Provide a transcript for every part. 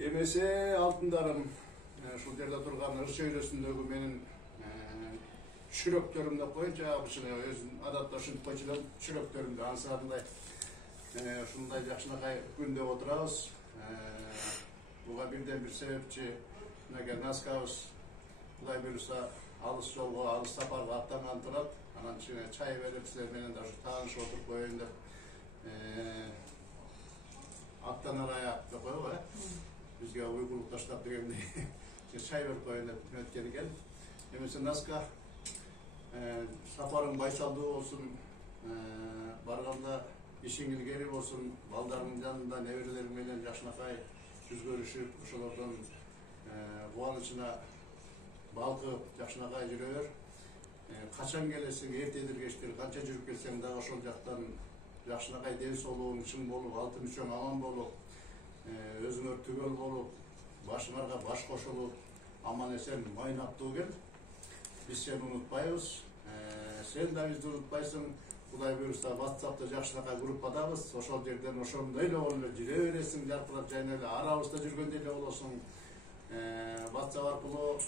Emese altındarım, şu yerde durgan ır söylesindeki menin çüröklerimde koyunca abısına özün adaptaşın koyulan çüröklerimde ansarınday şunday jakşınakay günde oturabız. Buga birden bir sebepçi nege naskabız Kuday buyursa alыс жолго, alыс saparga аттанgan турат. Анан içine çay verip sizler менен да тааныш отуруп коеюн деп аттанар аякты коюп бизге уйгулук таштап дегендей çay берип коеюн деп өткөн экен. Эмесе наска сапарың байсалдуу болсун, барганда ишиң илгери болсун, балдарыңдын жанында неберелериң менен жакшынакай жүз көрүшүп, ошолордон кубанычына балкып, жакшынакай жүрө бер. Качан келесиң, эртедир кечтир, канча жүрүп келсең дагы ошол жактан жакшынакай ден соолугуң чың болуп, алты мүчөң аман болуп, өзүңөр түгөл болуп, башыңарга баш кошулуп, аман эсен майнаттуу кел. Biz seni unutmayız. Sen de bizi unutmayısın. Kuday buyursa WhatsApp'ta jakşınakay gruppadabız. Oşol yerden oşondoyle oluyor. Jüre veresin, jarkırap jaynayle. Arabızda жүргөндөйлө болосуң. WhatsApp arkылуу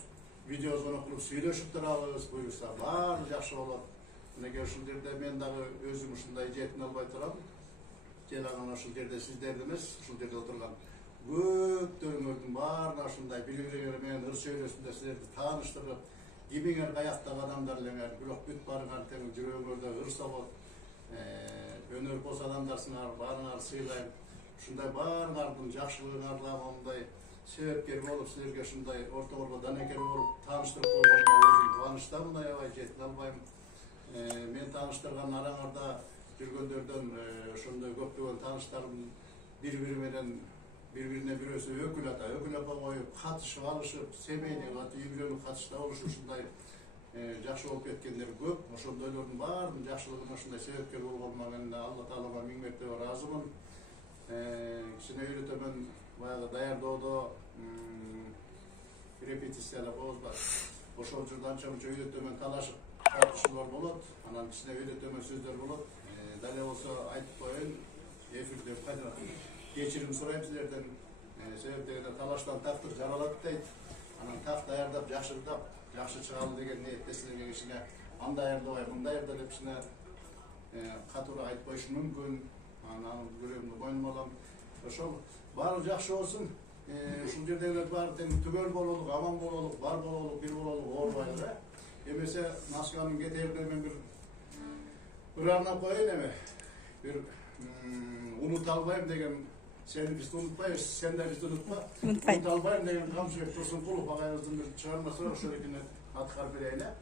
видеозону кылып сүйлөшүп турабыз. Buyursa бар жакшы болот. Мынеке ушул жерде мен дагы өзүм ушундай жетин албай турам. Келган ушул жерде сиздерди эмес, ушул жерде отурган көптөрүңөрдүн баарына ушундай билимдер менен ыр сөйлөсүндө силерди тааныштырып, Gibingер каяктагы адамдар элеңер, бирок бүт барыңар тең жүрөгүңөрдө ыр собот, өнөр боз адамдарсыңар, баарыңар сыйлайм. Ушундай баарыңардын жакшылыгыңарга мондай себепкер болуп, силерге ушундай ортогорго данекер болуп тааныштырып койгонума өзүм кубанычтамын, аябай жетин албайм. Мен тааныштырган араңарда жүргөндөрдөн ошондой көптөгөн тааныштарым бири-бири менен birbirine birisi ökül apa koyup, katışıp alışıp, semeyne katı, үй-бүлөлүк katışta oluşup, ушундай жакшы болуп кеткендер көп. Ошондойлордун баардын жакшылыгына ушундай себепкер болгонума мен Алла Таалага миң мертебе ыраазымын. Кичине үйрөтөмүн, баягы даярдоодо репетицияда болот бар. Ошол жерде анча-мынча үйрөтөмүн, талашып тартышуулар болот. Анан кичине үйрөтөмүн сөздөр болот. Дале болсо айтып коеюн, эфирде кайра geçirim sorayım sizlerden. Sebeplerinde talaştan taktır jaralap deyt. Anан tak daярдап, жакшыртап, жакшы чыгалы деген ниетте силерге кичине андай даярдабай, мындай даярда деп кичине катуураак айтып коюшум мүмкүн. Анан жүрөгүмдү койнума алам. Ошол баары жакшы болсун. Ушул жердегилер баары тең түгөл бололук, аман бололук, бар бололук, бир бололук, оорубайлы. Эмесе Насканын кетерде мен бир арнап коеюн эме. Бир unuta albayım деген seni biz de unutmayız, sen de biz de unutma. Unuta albayım деген Kamçıbek Tursunqulov ağayımыздың bir çıkarması var, şöyle yine atkar bireyle.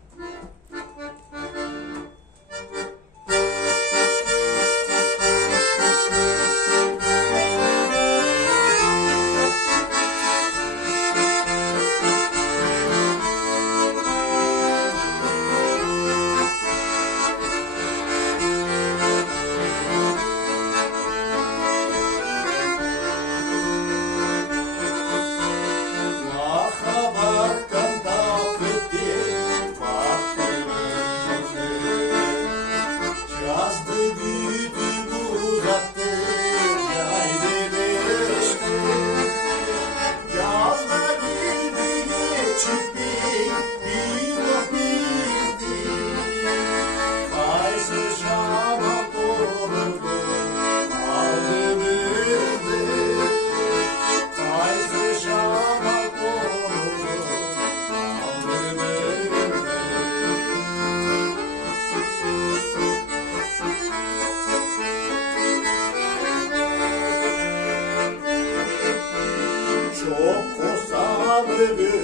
Çok korsan bir